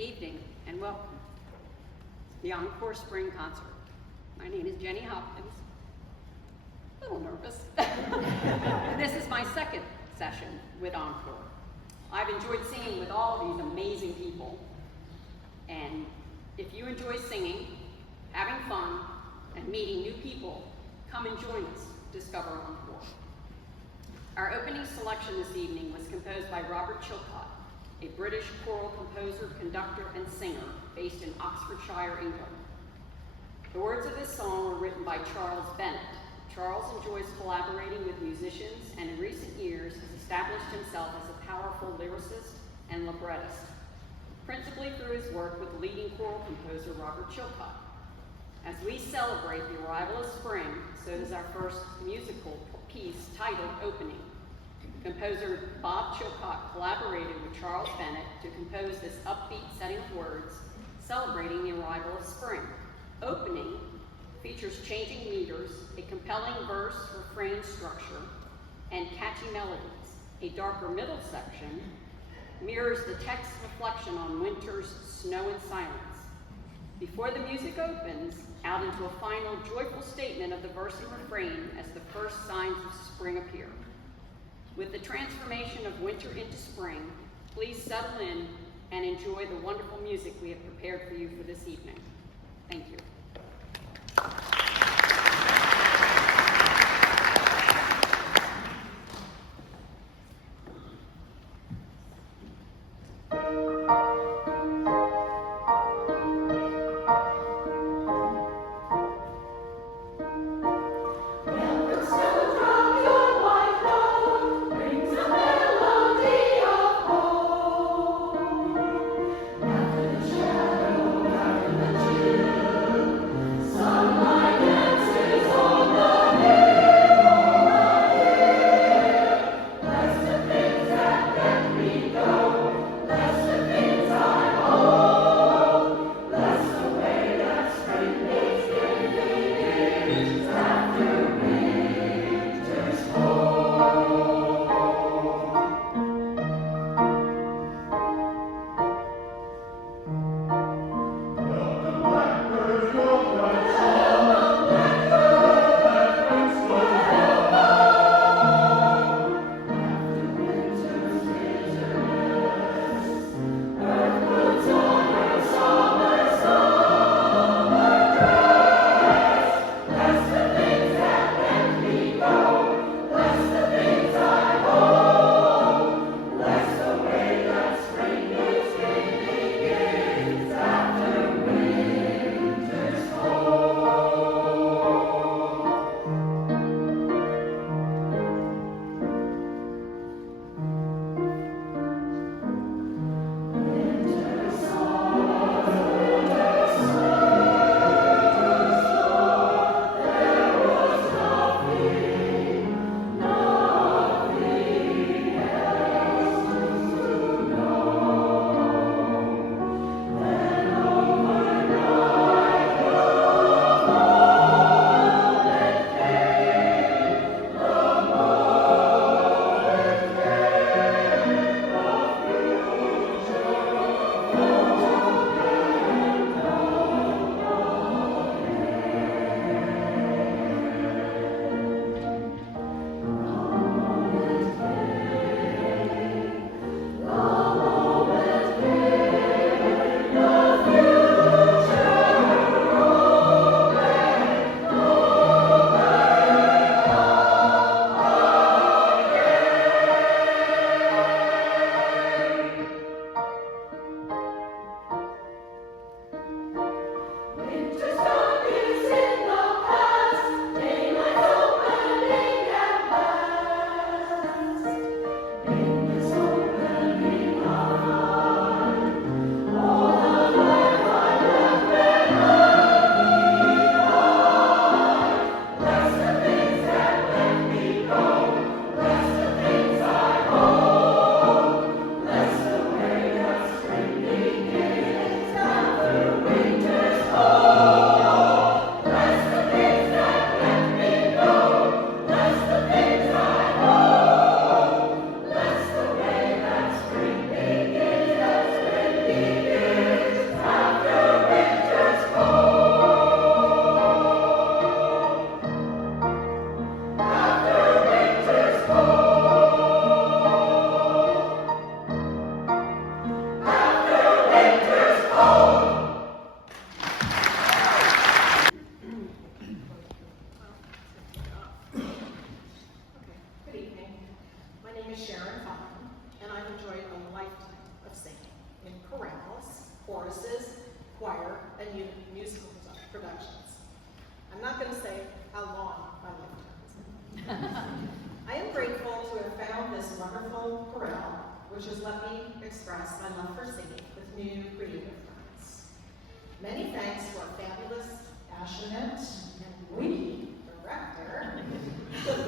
Good evening and welcome to the Encore Spring Concert. My name is Jenny Hopkins. A little nervous. This is my second session with Encore. I've enjoyed singing with all of these amazing people. And if you enjoy singing, having fun, and meeting new people, come and join us to discover Encore. Our opening selection this evening was composed by Robert Chilcott, a British choral composer, conductor, and singer based in Oxfordshire, England. The words of this song were written by Charles Bennett. Charles enjoys collaborating with musicians and in recent years has established himself as a powerful lyricist and librettist, principally through his work with leading choral composer Robert Chilcott. As we celebrate the arrival of spring, so does our first musical piece titled Opening. Composer Bob Chilcott collaborated with Charles Bennett to compose this upbeat setting of words celebrating the arrival of spring. Opening features changing meters, a compelling verse-refrain structure, and catchy melodies. A darker middle section mirrors the text's reflection on winter's snow and silence. Before the music opens, out into a final joyful statement of the verse and refrain as the first signs of spring appear. With the transformation of winter into spring, please settle in and enjoy the wonderful music we have prepared for you for this evening. Thank you. After the shadow, after the chill, Productions. I'm not going to say how long my lifetime is. I am grateful to have found this wonderful chorale, which has let me express my love for singing with new creative friends. Many thanks to our fabulous, passionate, and witty director,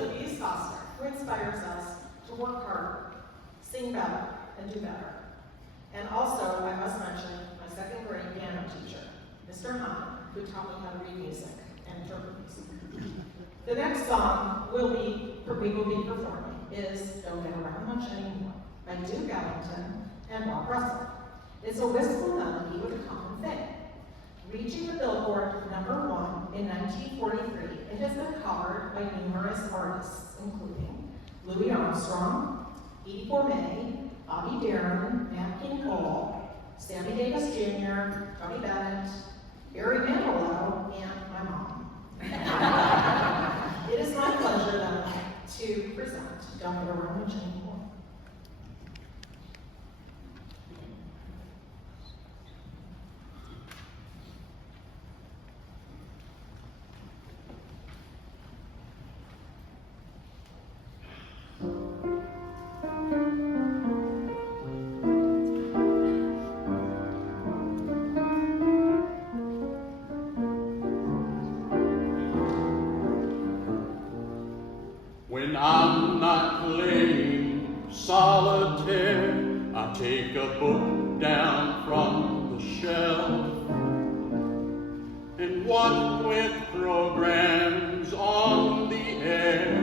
Louise Foster, who inspires us to work harder, sing better, and do better. And also, I must mention my second grade piano teacher, Mr. Hahn, who taught me how to read music and interpret music. The next song we will be performing is Don't Get Around Much Anymore by Duke Ellington and Bob Russell. It's a wistful melody with a common thing. Reaching the Billboard #1 in 1943, it has been covered by numerous artists, including Louis Armstrong, Edie Gourmet, Bobby Darin, Nat King Cole, Sammy Davis Jr., Tony Bennett, Barry Manilow, and my mom. It is my pleasure then to present Don't Get Around Much Anymore. When I'm not playing solitaire, I take a book down from the shelf, and what with programs on the air,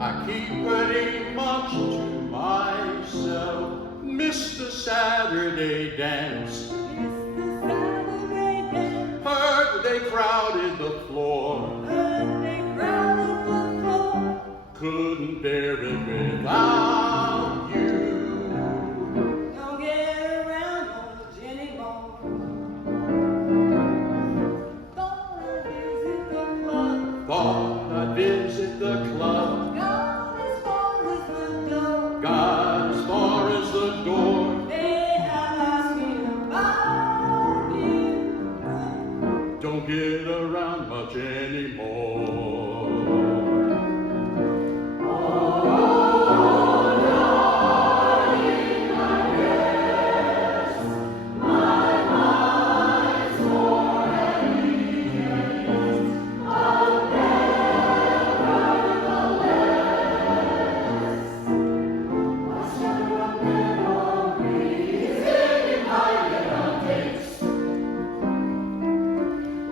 I keep pretty much to myself. Mr. Saturday Dance, heard they crowded the floor. Couldn't bear it without you. Don't get around much anymore. Thought I'd visit the club. Thought I'd visit the club. Got as far as the door. Got as far as the door. They have asked me about you. Don't get around much anymore.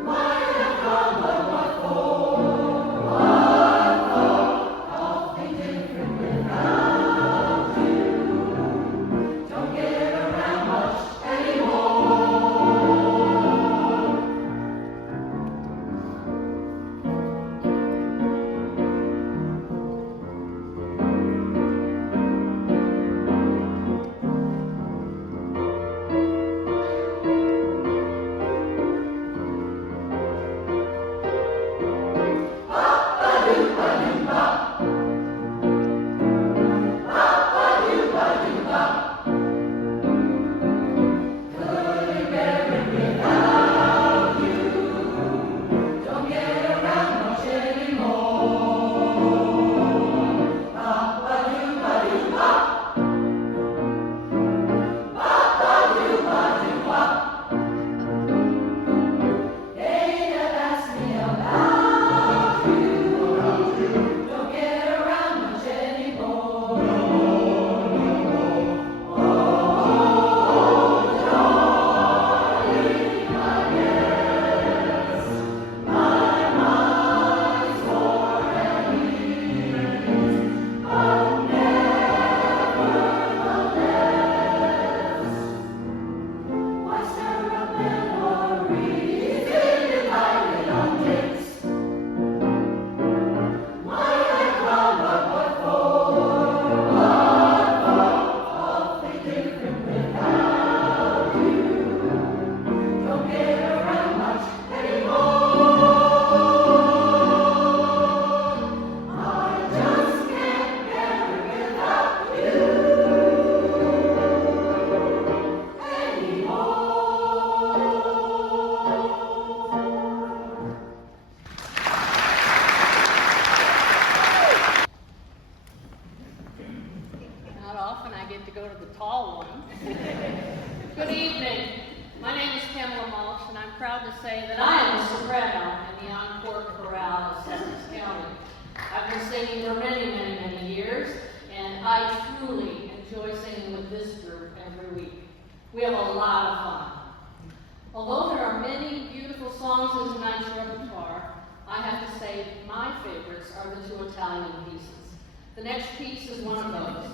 My Pamela Mulch, and I'm proud to say that I am a soprano in the Encore Chorale Sussex County. I've been singing for many, many, many years, and I truly enjoy singing with this group every week. We have a lot of fun. Although there are many beautiful songs in tonight's repertoire, I have to say my favorites are the two Italian pieces. The next piece is one of those.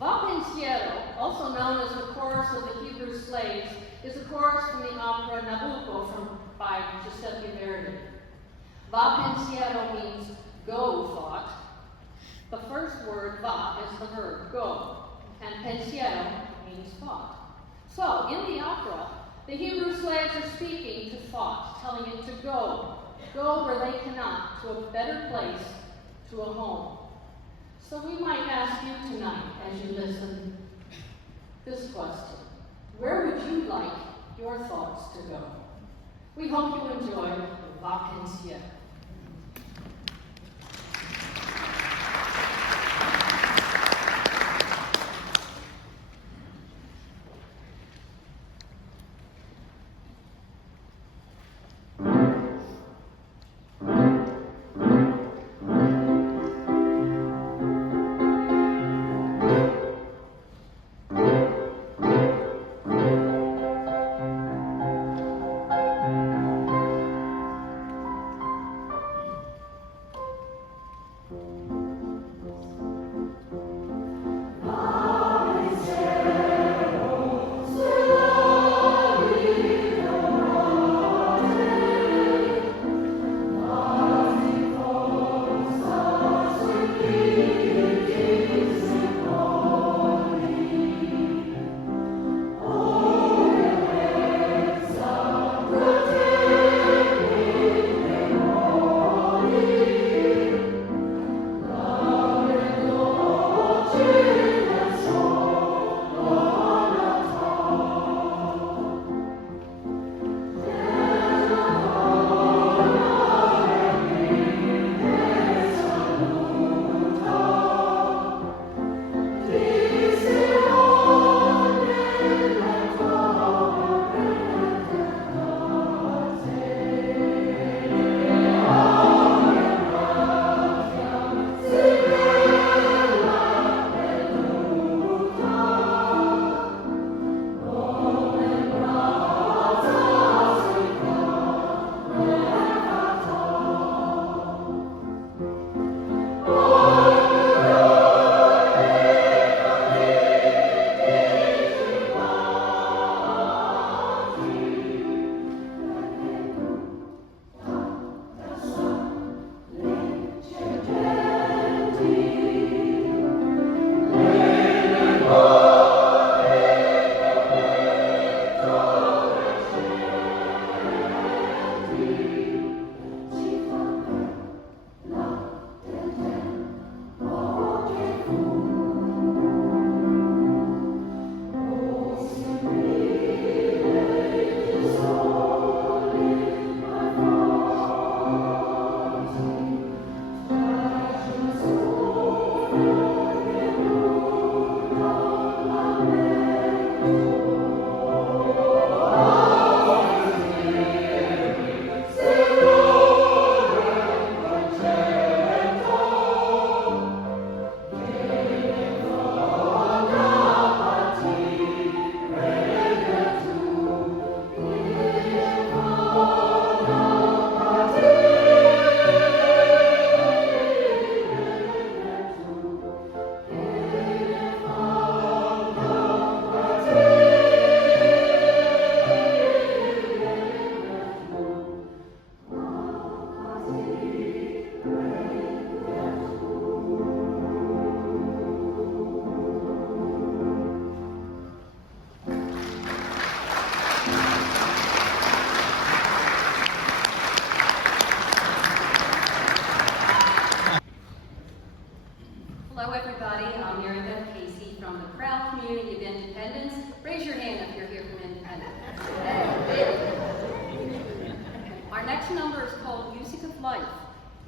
Va Pensiero, also known as the chorus of the Hebrew slaves, is a chorus from the opera Nabucco by Giuseppe Verdi. Va Pensiero means go thought. The first word, va, is the verb, go, and pensiero means thought. So, in the opera, the Hebrew slaves are speaking to thought, telling it to go where they cannot, to a better place, to a home. So we might ask you tonight, as you listen, this question. Where would you like your thoughts to go? We hope you enjoy Va Pensiero.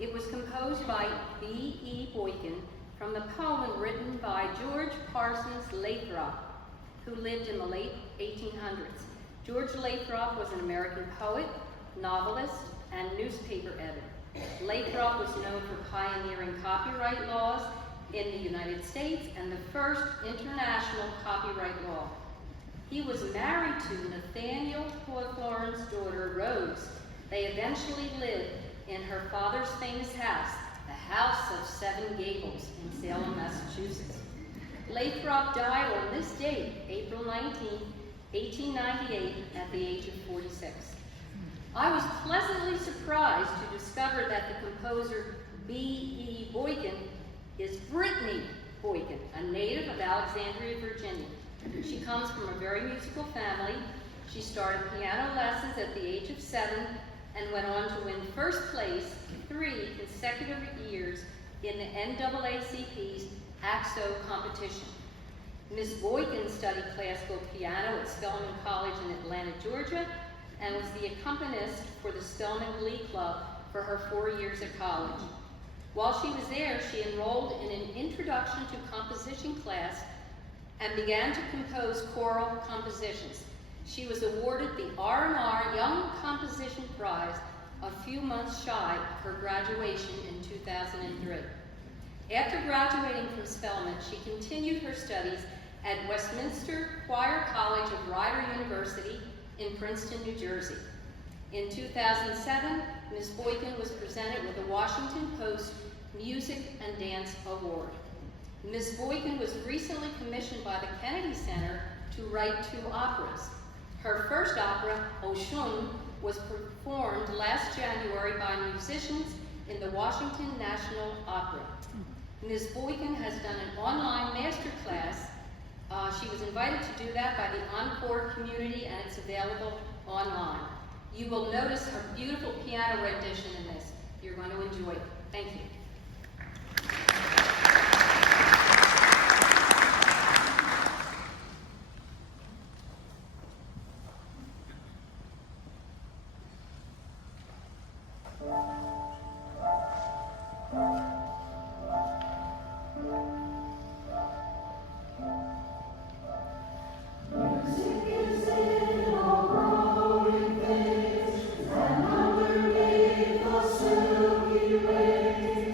It was composed by B.E. Boykin from the poem written by George Parsons Lathrop, who lived in the late 1800s. George Lathrop was an American poet, novelist, and newspaper editor. Lathrop was known for pioneering copyright laws in the United States and the first international copyright law. He was married to Nathaniel Hawthorne's daughter, Rose. They eventually lived in her father's famous house, the House of Seven Gables in Salem, Massachusetts. Lathrop died on this date, April 19, 1898, at the age of 46. I was pleasantly surprised to discover that the composer B.E. Boykin is Brittany Boykin, a native of Alexandria, Virginia. She comes from a very musical family. She started piano lessons at the age of 7 and went on to win first place 3 consecutive years in the NAACP's AXO competition. Ms. Boykin studied classical piano at Spelman College in Atlanta, Georgia, and was the accompanist for the Spelman Glee Club for her 4 years at college. While she was there, she enrolled in an introduction to composition class and began to compose choral compositions. She was awarded the R&R Young Composition Prize a few months shy of her graduation in 2003. After graduating from Spelman, she continued her studies at Westminster Choir College of Rider University in Princeton, New Jersey. In 2007, Ms. Boykin was presented with a Washington Post Music and Dance Award. Ms. Boykin was recently commissioned by the Kennedy Center to write 2 operas. Her first opera, Oshun, was performed last January by musicians in the Washington National Opera. Ms. Boykin has done an online master class. She was invited to do that by the Encore community, and it's available online. You will notice her beautiful piano rendition in this. You're going to enjoy it. Thank you. Music is in all growing things, and underneath the silky waves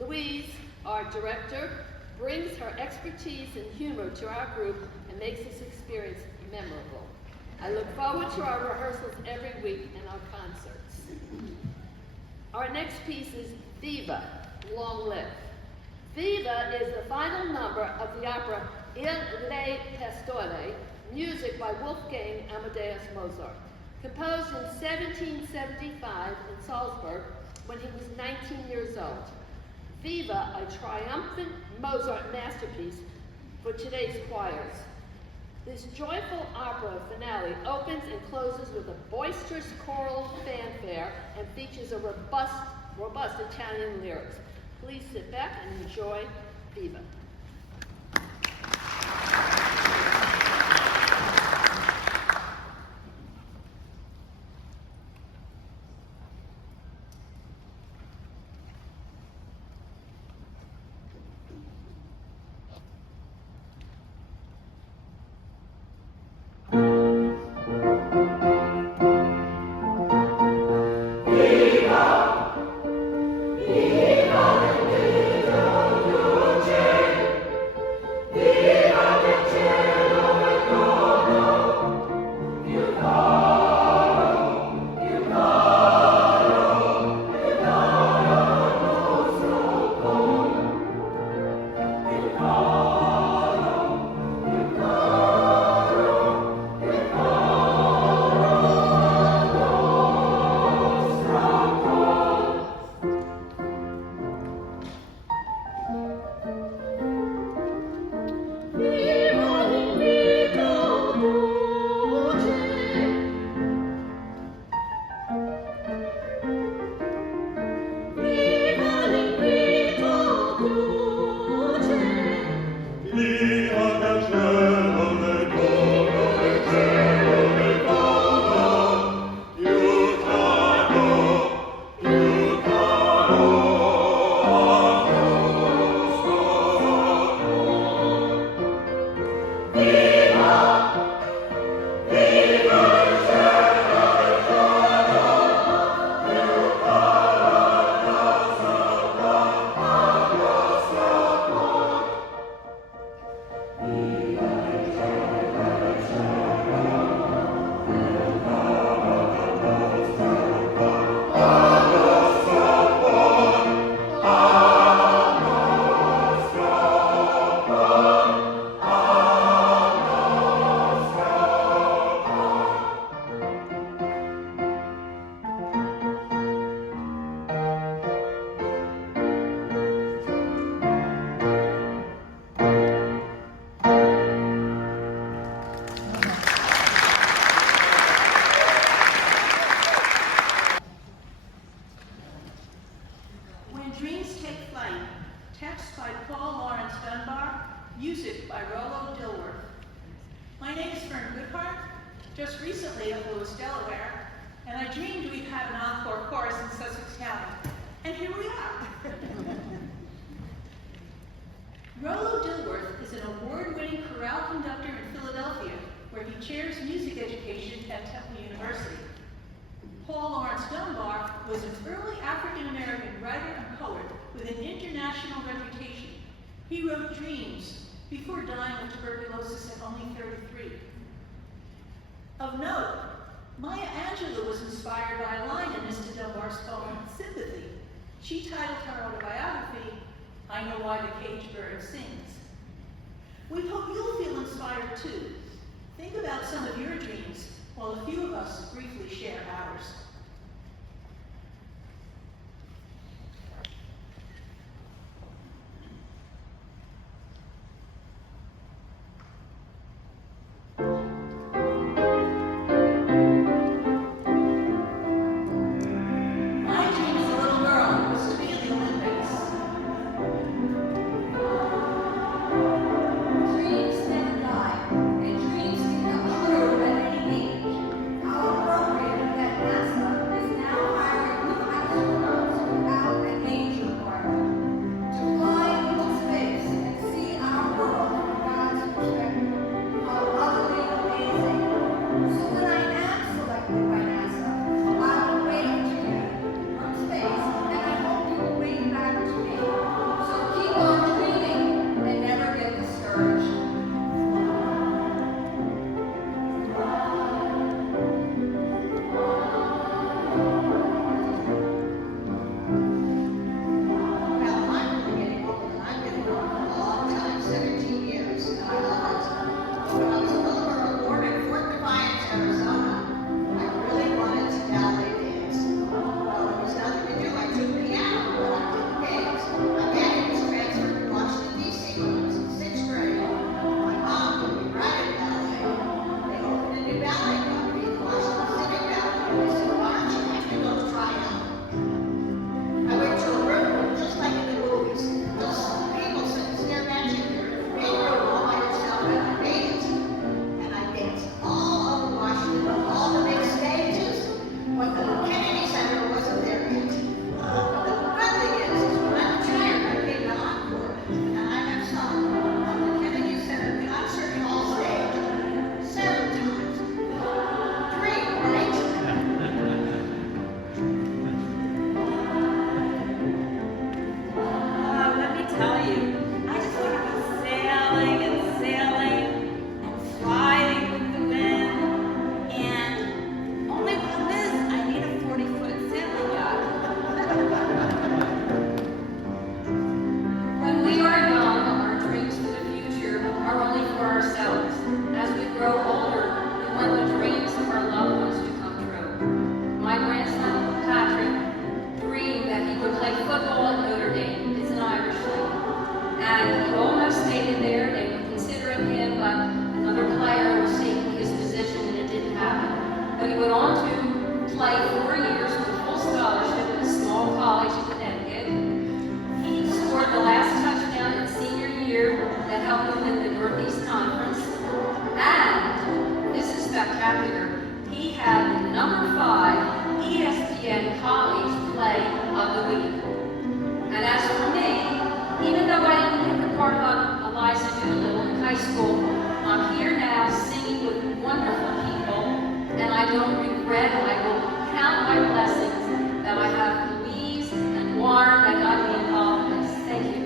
Louise, our director, brings her expertise and humor to our group and makes this experience memorable. I look forward to our rehearsals every week and our concerts. Our next piece is Viva, Long Live. Viva is the final number of the opera Il Le Pastore, music by Wolfgang Amadeus Mozart, composed in 1775 in Salzburg when he was 19 years old. Viva, a triumphant Mozart masterpiece for today's choirs. This joyful opera finale opens and closes with a boisterous choral fanfare and features a robust Italian lyrics. Please sit back and enjoy Viva. just recently of Lewis, Delaware, and I dreamed we'd have an encore chorus in Sussex County. And here we are. Rollo Dilworth is an award-winning chorale conductor in Philadelphia, where he chairs music education at Temple University. Paul Lawrence Dunbar was an early African-American writer and poet with an international reputation. He wrote Dreams before dying of tuberculosis at only 33. Of note, Maya Angelou was inspired by a line in Mr. Dunbar's poem, Sympathy. She titled her autobiography, I Know Why the Caged Bird Sings. We hope you'll feel inspired too. Think about some of your dreams while a few of us briefly share ours. How appropriate that NASA tell you, I just want to go sailing and sailing and flying with the wind. And only problem is, I need a 40-foot sailing yacht. When we are young, our dreams for the future are only for ourselves. As we grow older, we want the dreams of our loved ones to come true. My grandson, Patrick, dreamed that he would play football at Notre Dame. It's an Irish league. And he almost made it there. They were considering him, but another player was taking his position and it didn't happen. But he went on to play 4 years with full scholarship at a small college in Connecticut. He scored the last touchdown in senior year that helped him win the Northeast Conference. And, this is spectacular, he had the number 5 ESPN College Play of the Week. And as for me, even though I didn't hit the part of Eliza Doolittle in high school, I'm here now singing with wonderful people, and I don't regret, I will count my blessings that I have Louise and Warren that got me involved in this. Thank you.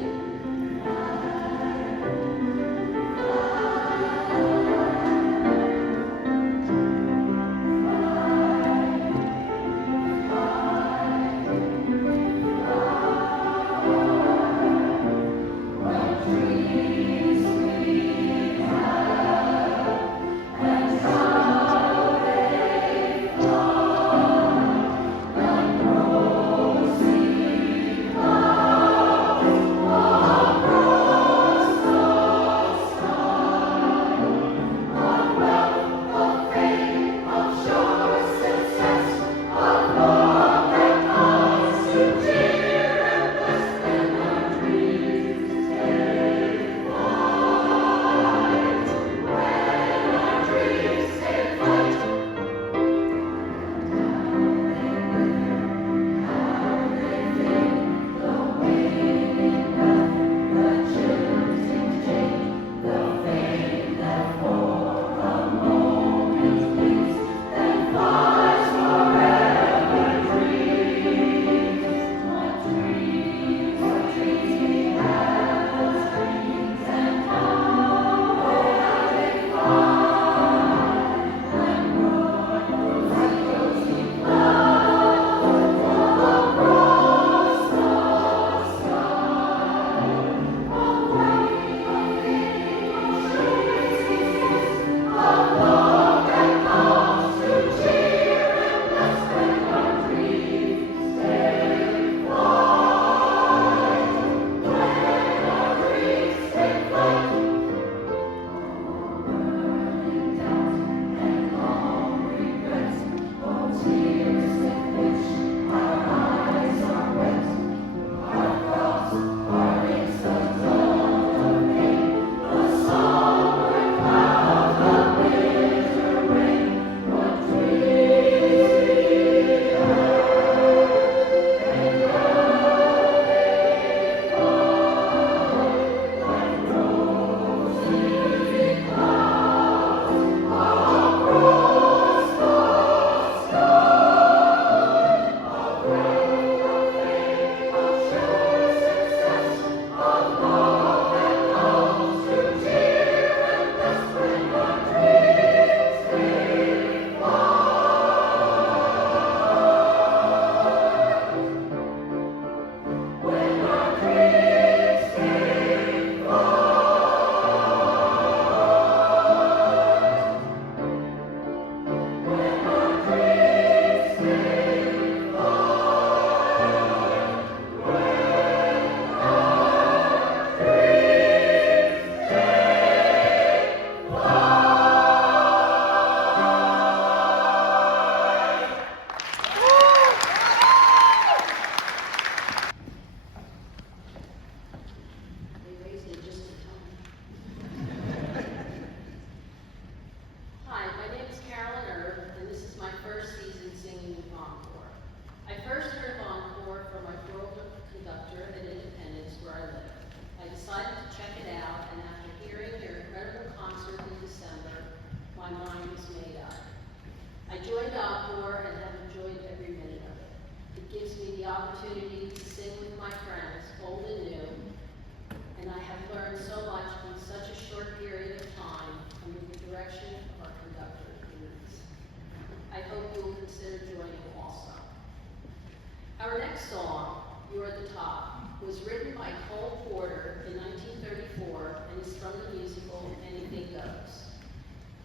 and is from the musical Anything Goes.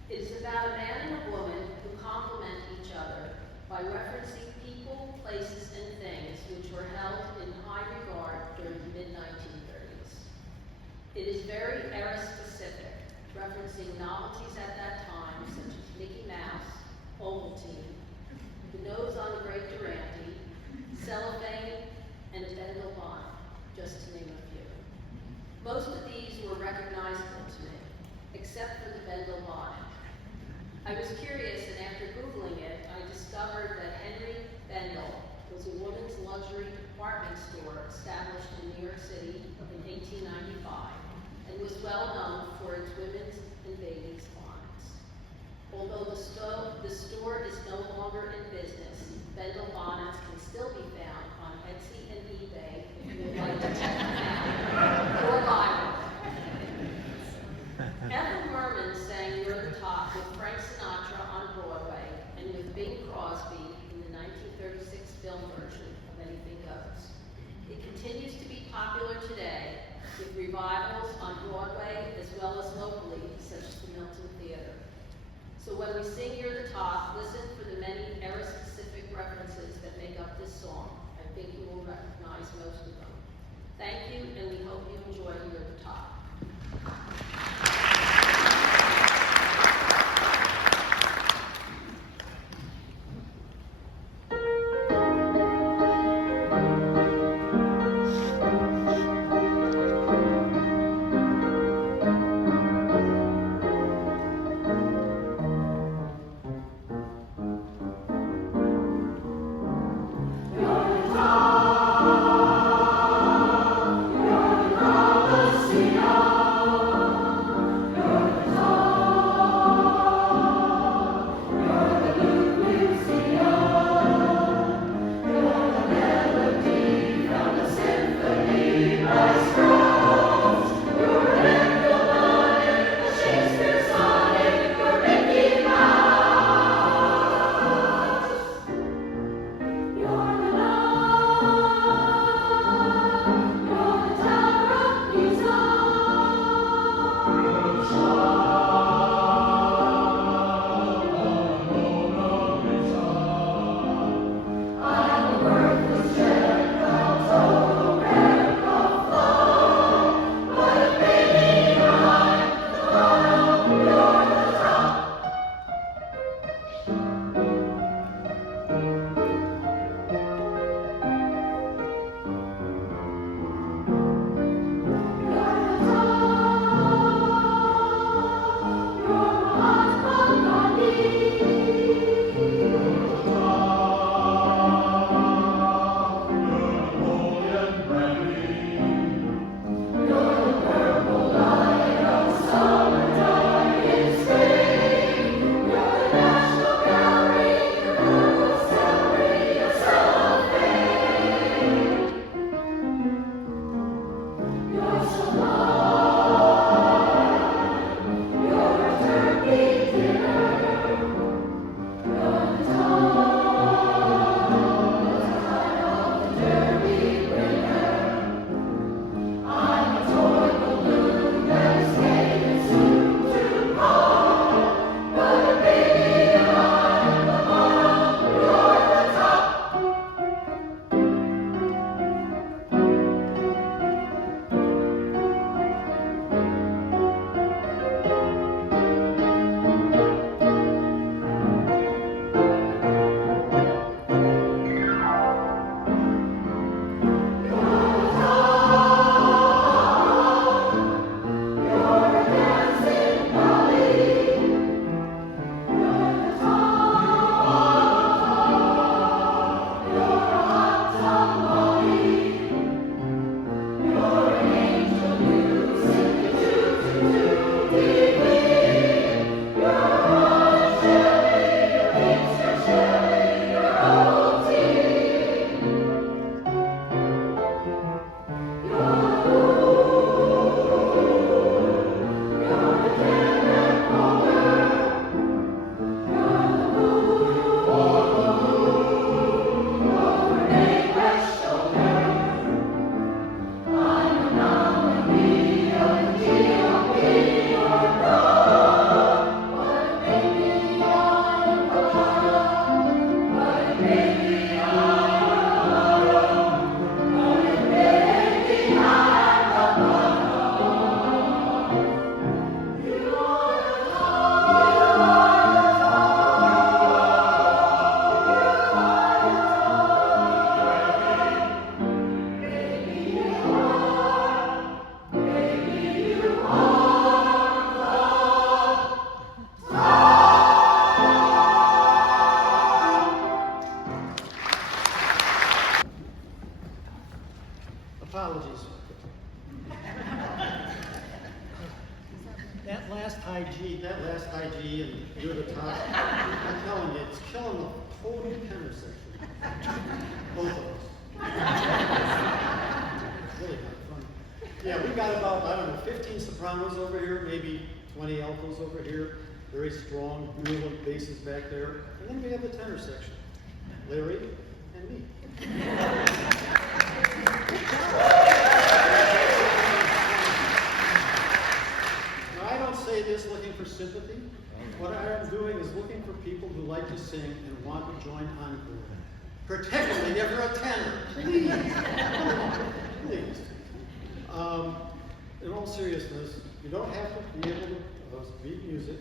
It is about a man and a woman who complement each other by referencing people, places, and things which were held in high regard during the mid-1930s. It is very era-specific, referencing novelties at that time, such as Mickey Mouse, Ovaltine, the nose on the Great Durante, cellophane, and a Bendel bonnet, just to name a few. Most of these were recognizable to me, except for the Bendel bonnet. I was curious, and after Googling it, I discovered that Henry Bendel was a woman's luxury department store established in New York City in 1895, and was well known for its women's and babies' bonnets. Although the store is no longer in business, Bendel bonnets can still be found on Etsy and eBay if you would like to check them out, or buy them. Ethel Merman sang You're the Top with Frank Sinatra on Broadway and with Bing Crosby in the 1936 film version of Anything Goes. It continues to be popular today with revivals on Broadway as well as locally, such as the Milton Theater. So when we sing You're the Top, listen for the many era-specific references that make up this song. I think you will recognize most of them. Thank you, and we hope you enjoy You're the Top. You're the top. last high G, that last high G, and you're the top. I'm telling you, it's killing the whole tenor section. Both of us. Really kind of fun. Yeah, we got about, I don't know, 15 sopranos over here, maybe 20 altos over here. Very strong, beautiful basses back there. And then we have the tenor section. Larry and me. Now, I don't say this looking for sympathy. What I am doing is looking for people who like to sing and want to join Encore. Particularly if you're a tenor. Please. Please. In all seriousness, you don't have to be able to read music.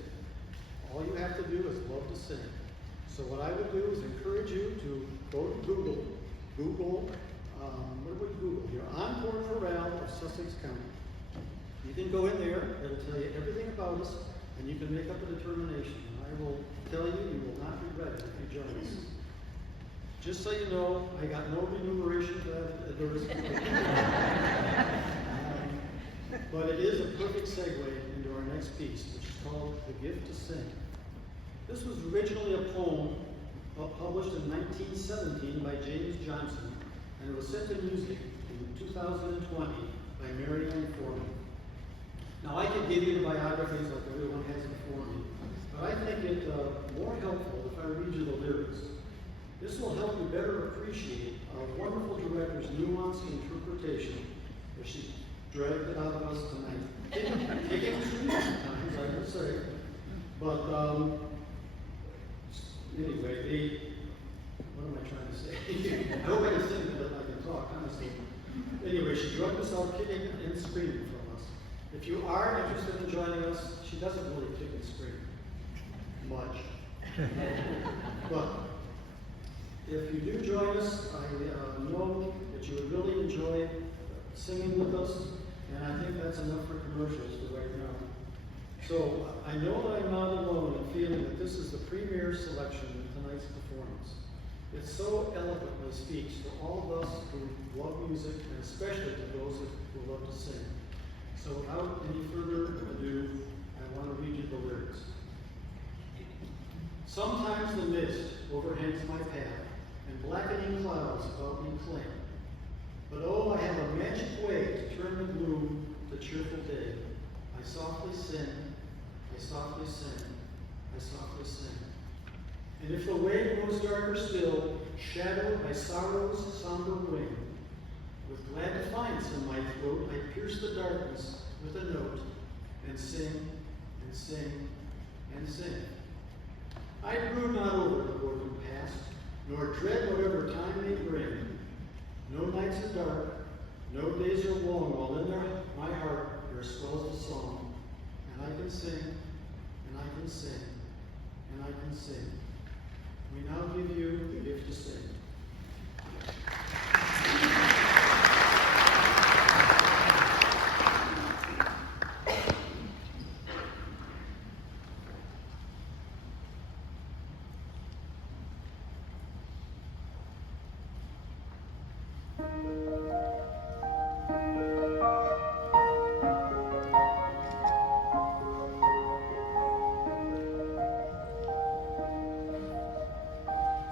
All you have to do is love to sing. So what I would do is encourage you to go to Google. What would Google here? Encore Chorale of Sussex County. You can go in there, it'll tell you everything about us, and you can make up a determination. And I will tell you, you will not regret it if you join us. Just so you know, I got no remuneration for that advertisement. But it is a perfect segue into our next piece, which is called The Gift to Sing. This was originally a poem published in 1917 by James Johnson, and it was set to music in 2020 by Mary Ann Foreman. Now, I could give you the biographies like everyone has before me, but I think it more helpful if I read you the lyrics. This will help you better appreciate our wonderful director's nuanced interpretation, as she dragged it out of us tonight. Taking the street sometimes, I would say. But anyway, what am I trying to say? I hope I can sing that I can talk, honestly. Anyway, she drugged us out kicking and screaming from us. If you are interested in joining us, she doesn't really kick and scream much. But if you do join us, I know that you would really enjoy singing with us, and I think that's enough for commercials for right now. So I know that I'm not alone in feeling that this is the premier selection of tonight's performance. It so eloquently speaks to all of us who love music, and especially to those who love to sing. So without any further ado, I want to read you the lyrics. Sometimes the mist overhangs my path, and blackening clouds about me cling. But oh, I have a magic way to turn the gloom to cheerful day. I softly sing, I softly sing, I softly sing. And if the way grows darker still, shadowed by sorrow's somber wing, with glad defiance in my throat, I pierce the darkness with a note, and sing, and sing, and sing. I brood not over the broken past, nor dread whatever time may bring. No nights are dark, no days are long, while in my heart there swells a song. And I can sing, and I can sing, and I can sing. We now give you the gift to sing.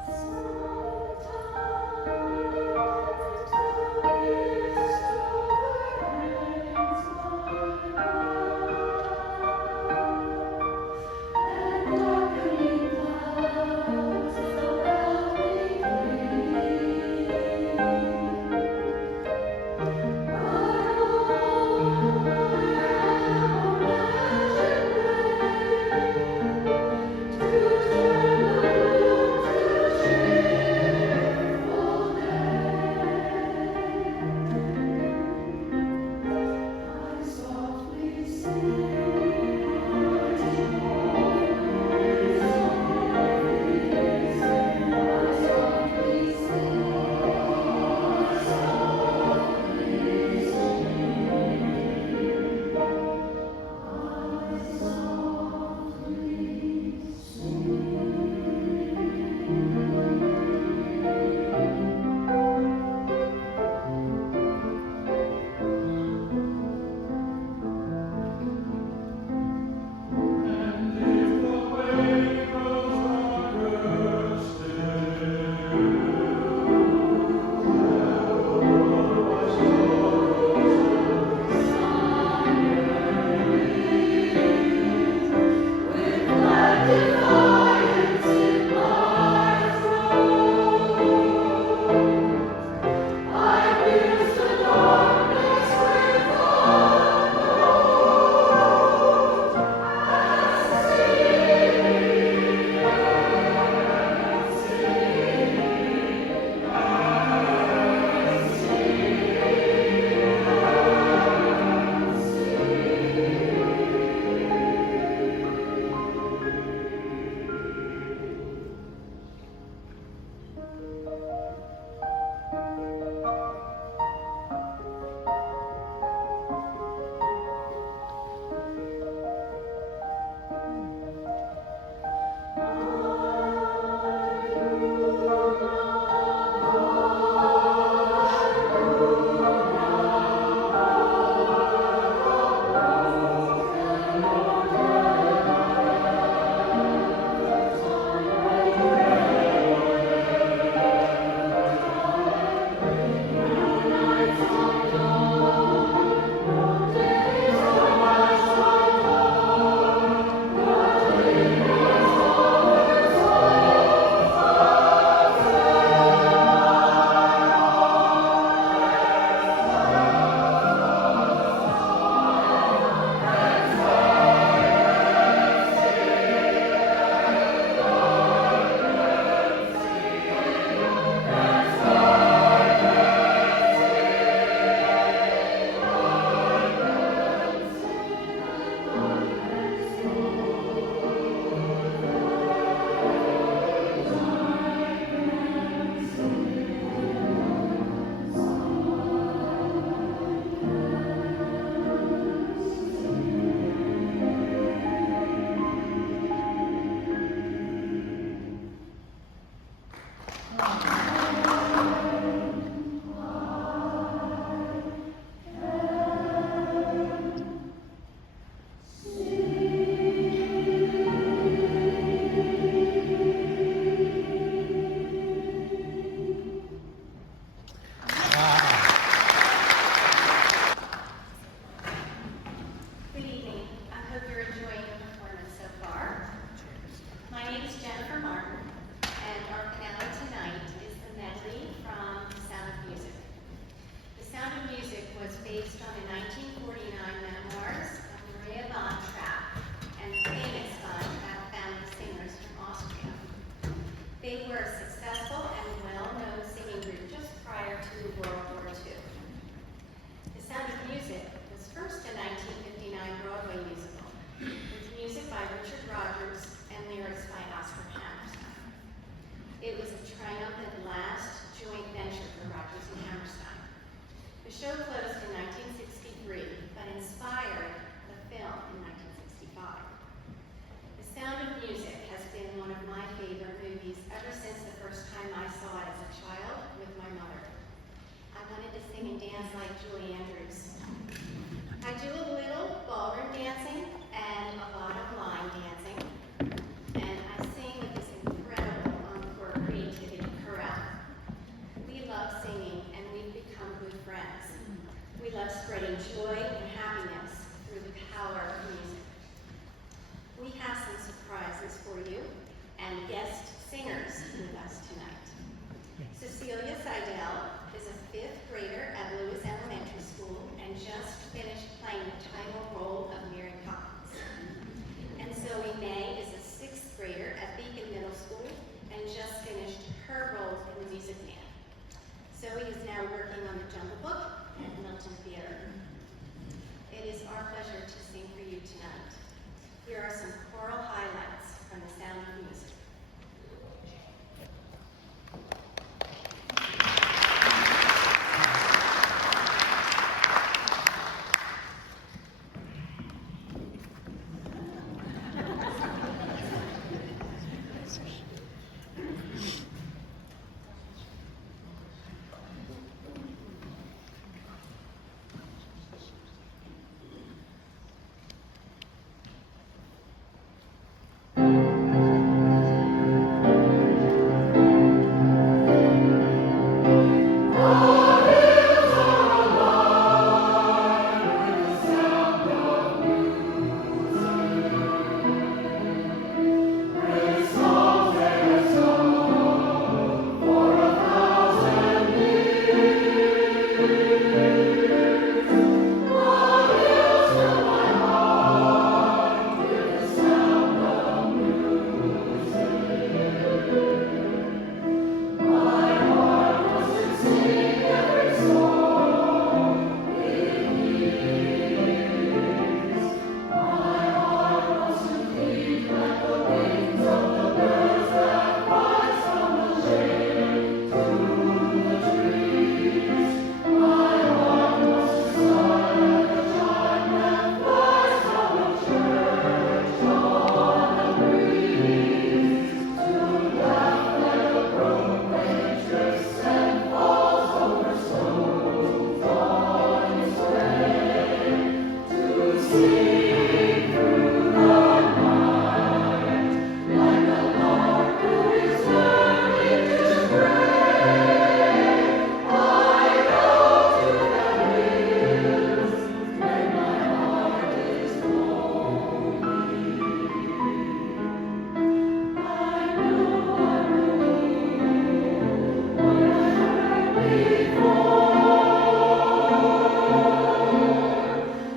Sometimes I do a little ballroom dancing and a lot of line dancing. And I sing with this incredible Encore Creativity Chorale. We love singing and we've become good friends. We love spreading joy and happiness through the power of music. We have some surprises for you and guest singers with us tonight. Cecilia Seidel is a 5th grader at Lewis Elementary School and just finished playing the title role of Mary Poppins. And Zoe May is a 6th grader at Beacon Middle School and just finished her role in the music band. Zoe is now working on the Jungle Book at Milton Theater. It is our pleasure to sing for you tonight. Here are some choral highlights from The Sound of Music.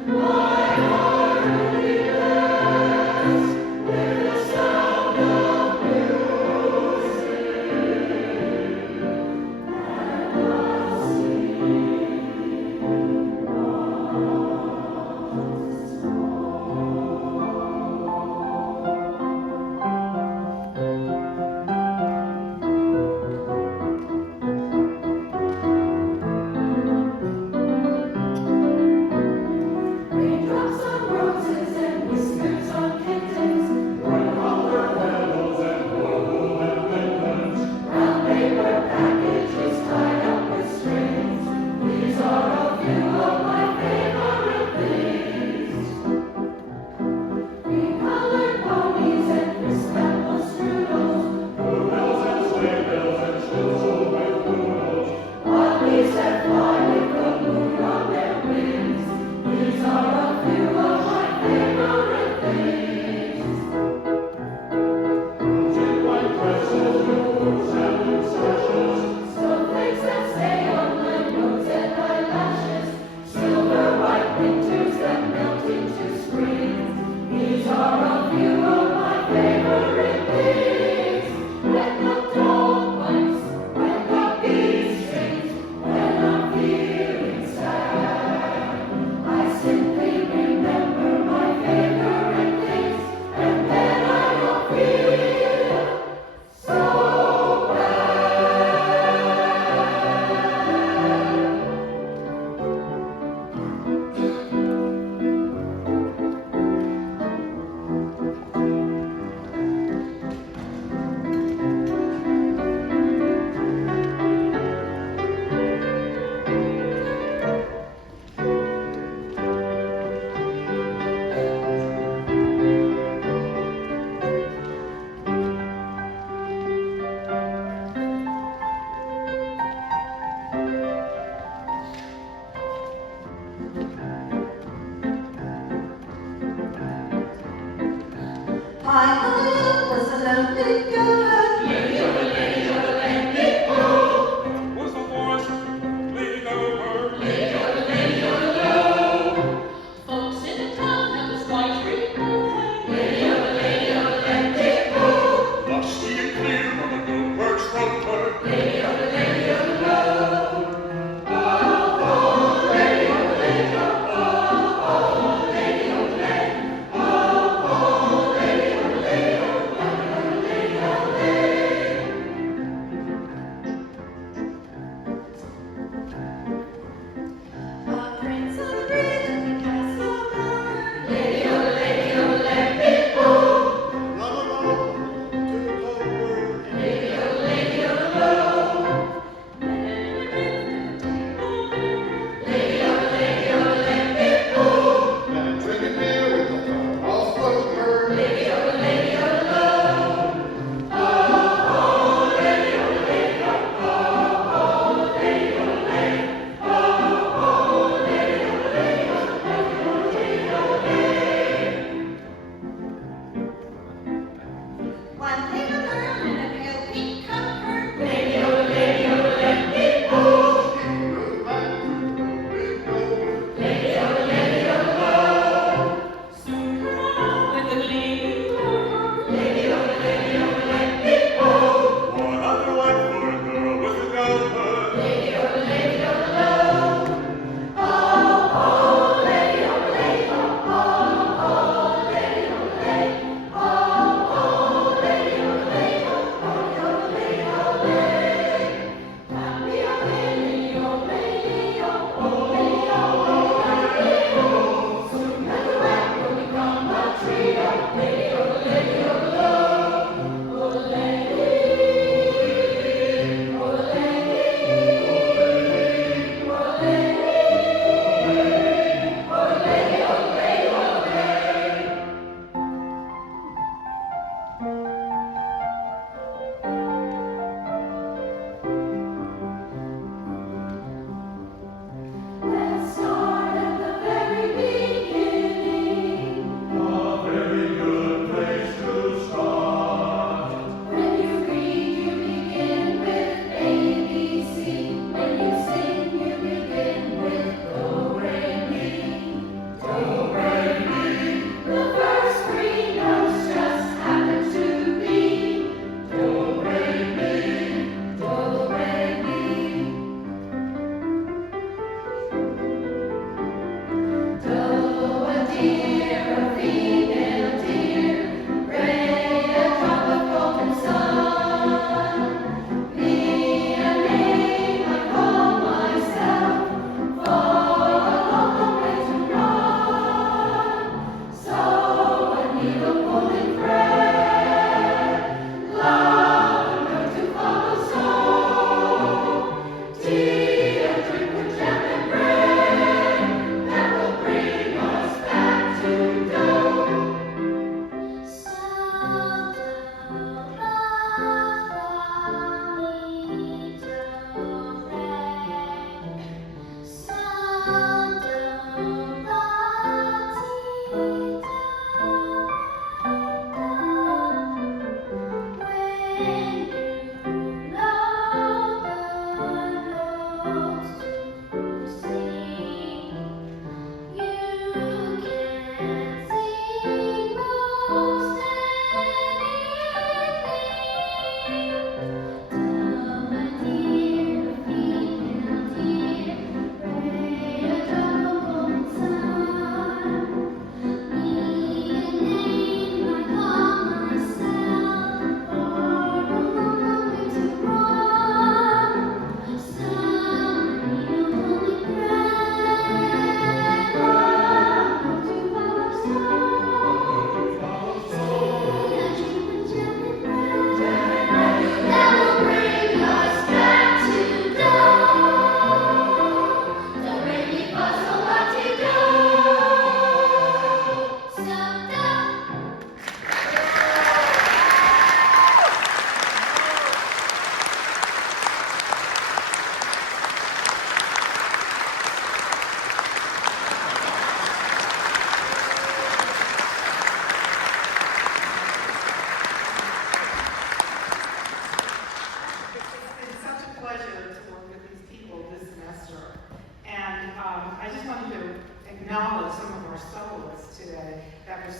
My heart I was a lonely girl. Was the forest leaning over? Folks in the town have a slight Lusty and clear on the goat-perch road.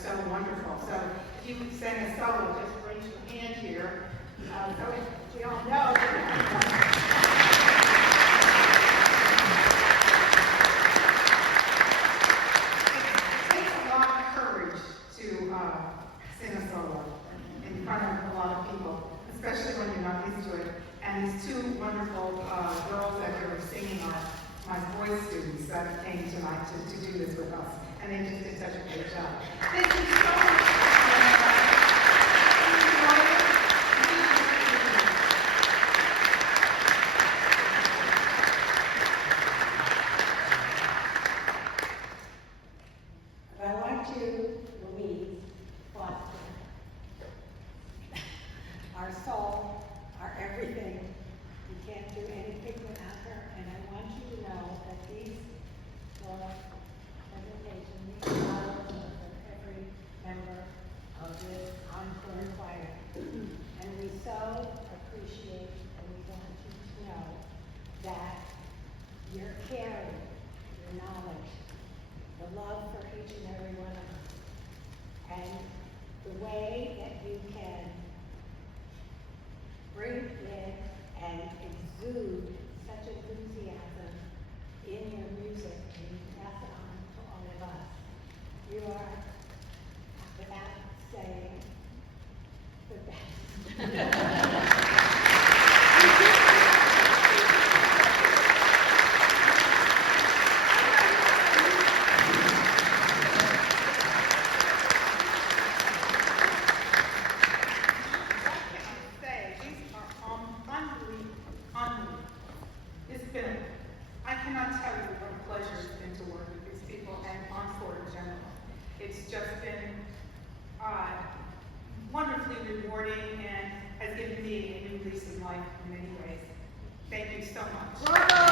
so wonderful. So if you sang a solo, just raise your hand here. So we all know. It takes a lot of courage to sing a solo in front of a lot of people, especially when you're not used to it. And these two wonderful girls that are singing are my voice students that came tonight to do this with us. And they just did such a great job. Thank you so much. I want you, Louise Foster, our soul, our everything. We can't do anything without her, and I want you to know that these presentations, these flowers are for every member of this Encore Choir. And we so appreciate, and we want you to know that your caring, your knowledge, the love for each and every one of us, and the way that you can bring in and exude such enthusiasm in your music, and you pass it on to all of us. You are, without saying, the best. I cannot tell you what a pleasure it's been to work with these people and Encore in general. It's just been wonderfully rewarding and has given me a new lease of life in many ways. Thank you so much. Bravo!